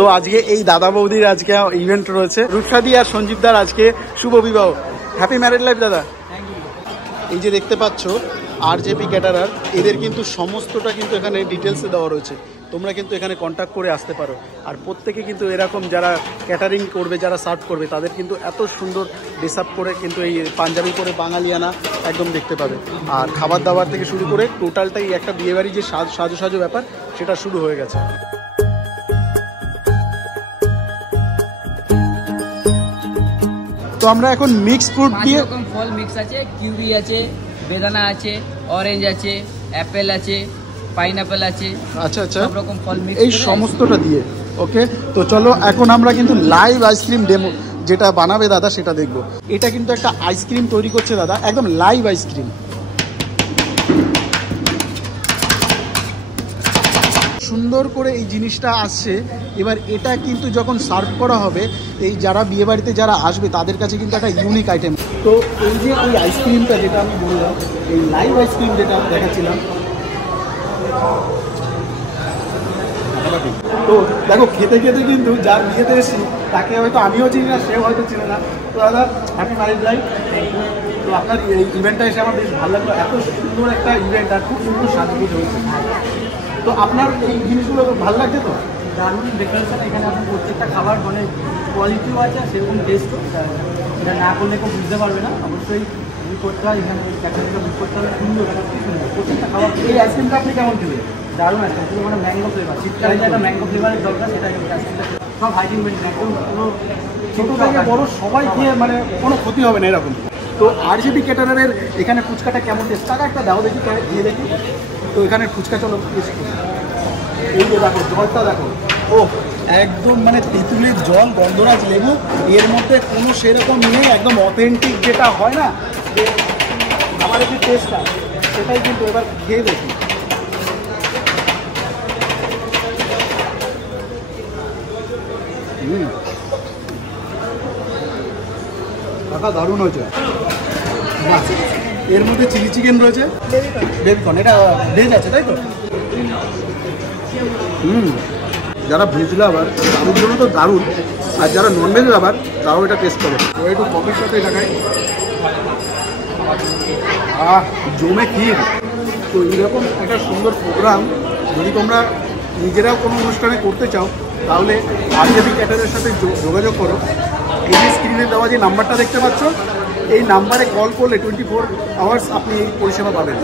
তো আজকে এই দাদা বৌদির আজকে ইভেন্ট রয়েছে, রূপসাদি আর সঞ্জীবদার আজকে শুভ বিবাহ। হ্যাপি ম্যারেড লাইফ দাদা। এই যে দেখতে পাচ্ছ RJP ক্যাটারার, এদের কিন্তু সমস্তটা কিন্তু এখানে ডিটেলসে দেওয়া রয়েছে, তোমরা কিন্তু এখানে কন্ট্যাক্ট করে আসতে পারো। আর প্রত্যেকে কিন্তু এরকম যারা ক্যাটারিং করবে, যারা সার্ভ করবে, তাদের কিন্তু এত সুন্দর ড্রেস আপ করে কিন্তু এই পাঞ্জাবি করে বাঙালিয়ানা একদম দেখতে পাবে। আর খাবার দাবার থেকে শুরু করে টোটালটাই একটা বিয়েবাড়ি যে সাজো সাজো ব্যাপার সেটা শুরু হয়ে গেছে। তো আমরা এখন মিক্স ফ্রুট দিয়ে, ফল মিক্স আছে, কিউবি আছে, বেদানা আছে, অরেঞ্জ আছে, অ্যাপেল আছে, পাইনাপেল আছে। আচ্ছা আচ্ছা, সব রকম ফল মিক্স এই সমস্তটা দিয়ে। ওকে, তো চলো এখন আমরা কিন্তু লাইভ আইসক্রিম ডেমো যেটা বানাবে দাদা সেটা দেখবো। এটা কিন্তু একটা আইসক্রিম তৈরি করছে দাদা, একদম লাইভ আইসক্রিম। সুন্দর করে এই জিনিসটা আসছে। এবার এটা কিন্তু যখন সার্ভ করা হবে, এই যারা বিয়েবাড়িতে যারা আসবে তাদের কাছে কিন্তু একটা ইউনিক আইটেম। তো এই যে এই আইসক্রিমটা যেটা আমি বললাম, এই লাইভ আইসক্রিম যেটা দেখাচ্ছিলাম, তো দেখো খেতে খেতে কিন্তু যার বিয়েতে এসেছি তাকে হয়তো আমিও চিনি না, সেও হয়তো চিনে না। তো দাদা হ্যাপি ম্যারেজ লাইফ। তো আপনার এই ইভেন্টটা এসে আমার বেশ ভালো লাগলো, এত সুন্দর একটা ইভেন্ট আর খুব সুন্দর সাজগোজ হয়েছে। তো আপনার এই জিনিসগুলো ভালো লাগছে তো? দারুণ ডেকোরেশন, এখানে আপনার প্রত্যেকটা খাবার মানে কোয়ালিটিও আছে আর সেরকম টেস্টও। এটা না করলে কেউ বুঝতে পারবে না, অবশ্যই বুক করতে হয়, এখানে ক্যাটারিংটা বুক করতে হবে। সুন্দর প্রত্যেকটা খাবার। এই আইসক্রিমটা আপনি কেমন দিলেন? দারুণ আইসক্রিম, পুরো মানে ম্যাঙ্গো ফ্লেভার। শীতকালে যে একটা ম্যাঙ্গো ফ্লেভারের দরকার সেটা আইসক্রিমটা সব হাইজিন মেনটেন, একদম পুরো ছোটো থেকে বড়ো সবাই খেয়ে মানে কোনো ক্ষতি হবে না এরকম। তো RJP ক্যাটারারের এখানে ফুচকাটা কেমন টেস্ট, টাকা একটা দাও দেখি, দিয়ে দেখি। তো এখানে ফুচকা চলো টেস্ট করি। এই যে দেখো জলটা দেখো, ও একদম মানে তেঁতুলের জল, গন্ধরাজ লেবু, এর মধ্যে কোনো সেরকম নেই, একদম অথেন্টিক যেটা হয় না যে আমার যে টেস্টটা, সেটাই কিন্তু এবার খেয়ে দেখি। টাকা দারুণ হয়েছে। এর মধ্যে চিলি চিকেন রয়েছে, বেবিকর্ন, এটা ভেজ আছে তাই তো? যারা ভেজ লাভার তাদের জন্য তো দারুণ, আর যারা ননভেজ লাভার তারাও এটা টেস্ট করে। তো একটু কফির সাথে এটা খাই, জমে ক্ষীর। তো এইরকম একটা সুন্দর প্রোগ্রাম যদি তোমরা নিজেরাও কোনো অনুষ্ঠানে করতে চাও, তাহলে RJP ক্যাটারের সাথে যোগাযোগ করো। এই যে স্ক্রিনে দেওয়া যে নাম্বারটা দেখতে পাচ্ছ, এই নাম্বারে কল করলে 24 আওয়ার্স আপনি এই পরিষেবা পাবেন।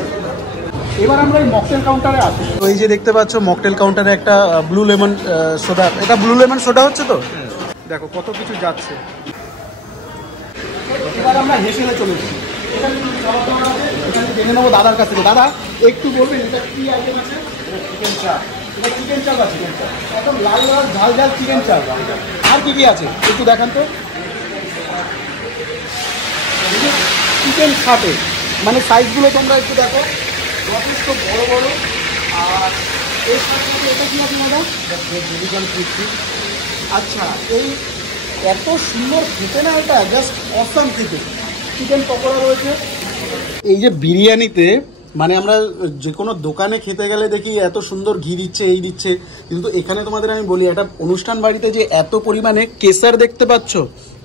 এবার আমরা এই মকটেল কাউন্টারে আসি। তো এই যে দেখতে পাচ্ছ মকটেল কাউন্টারে একটা ব্লু লেমন সোডা, এটা ব্লু লেমন সোডা হচ্ছে তো, দেখো কত কিছু যাচ্ছে। এবার আমরা হেসেলে চলে এসেছি, এখানে জেনে নেবো দাদার কাছ থেকে। দাদা একটু বলবেন এটা কি আইটেম আছে? চিকেন চাপ, এটা চিকেন চাপ আছে, একদম লাল লাল ঝাল ঝাল চিকেন চাপ। আর কি কি আছে একটু দেখান তো। চিকেন খাটে মানে সাইজগুলো তোমরা একটু দেখো, যথেষ্ট বড় বড়। আর এর সাথে এটা কি আছে দাদা? Baby corn crispy. আচ্ছা, এই এত সুন্দর খেতে না, এটা জাস্ট অসাম খেতে। চিকেন পকোড়া রয়েছে। এই যে বিরিয়ানিতে মানে আমরা যে কোনো দোকানে খেতে গেলে দেখি এত সুন্দর ঘি দিচ্ছে, এই দিচ্ছে, কিন্তু এখানে তোমাদের আমি বলি, একটা অনুষ্ঠান বাড়িতে যে এত পরিমাণে কেসার দেখতে পাচ্ছ,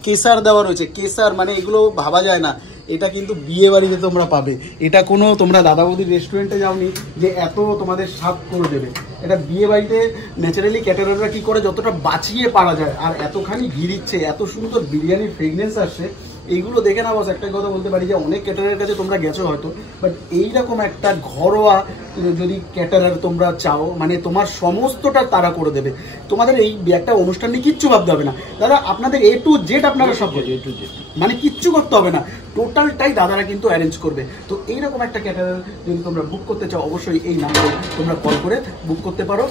কেসার দেওয়া রয়েছে। কেসার মানে এগুলো ভাবা যায় না, এটা কিন্তু বিয়ে বাড়িতে তোমরা পাবে। এটা কোনো তোমরা দাদা বৌদির রেস্টুরেন্টে যাওনি যে এত তোমাদের স্বাদ করে দেবে। এটা বিয়ে বাড়িতে ন্যাচারালি ক্যাটারাররা কী করে যতটা বাঁচিয়ে পারা যায়, আর এতখানি ঘি দিচ্ছে, এত সুন্দর বিরিয়ানির ফ্রেগনেন্স আসছে। এইগুলো দেখে না বস একটাই কথা বলতে পারি যে অনেক ক্যাটারারের কাছে তোমরা গেছো হয়তো, বাট এইরকম একটা ঘরোয়া যদি ক্যাটারার তোমরা চাও, মানে তোমার সমস্তটা তারা করে দেবে। তোমাদের এই একটা অনুষ্ঠান নিয়ে কিচ্ছু ভাবতে হবে না দাদা, আপনাদের A to Z আপনারা সব A to Z, মানে কিচ্ছু করতে হবে না, টোটালটাই দাদারা কিন্তু অ্যারেঞ্জ করবে। তো এইরকম একটা ক্যাটারার যদি তোমরা বুক করতে চাও, অবশ্যই এই নাম্বারে তোমরা কল করে বুক করতে পারো।